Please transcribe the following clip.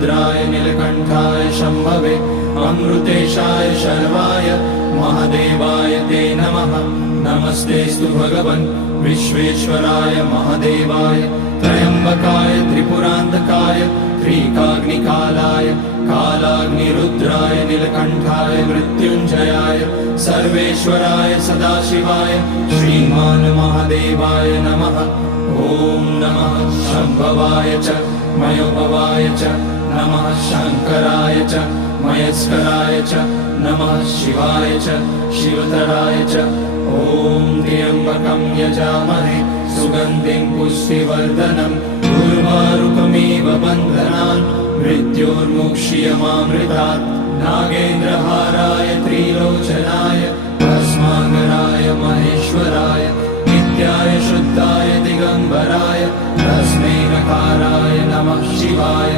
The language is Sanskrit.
अग्निरुद्राय नीलकण्ठाय शम्भवे अमृतेशाय शर्वाय महादेवाय ते नमः। नमस्तेस्तु भगवन् विश्वेश्वराय महादेवाय त्र्यम्बकाय त्रिपुरान्तकाय त्रिकाग्निकालाय कालाग्निरुद्राय नीलकण्ठाय मृत्युञ्जयाय सर्वेश्वराय सदाशिवाय श्रीमान् महादेवाय नमः। ॐ नमः शम्भवाय च मयोभवाय च नमः शङ्कराय च मयस्कराय च नमः शिवाय च शिवतराय च। ॐ त्र्यम्बकं यजामहे सुगन्धिं पुष्टिवर्धनम् उर्वारुकमिव बन्धनान् मृत्योर्मुक्ष्यमामृतात्। नागेन्द्रहाराय त्रिलोचनाय भस्माकराय महेश्वराय नित्याय शुद्धाय दिगम्बराय तस्मै नकाराय नमः शिवाय।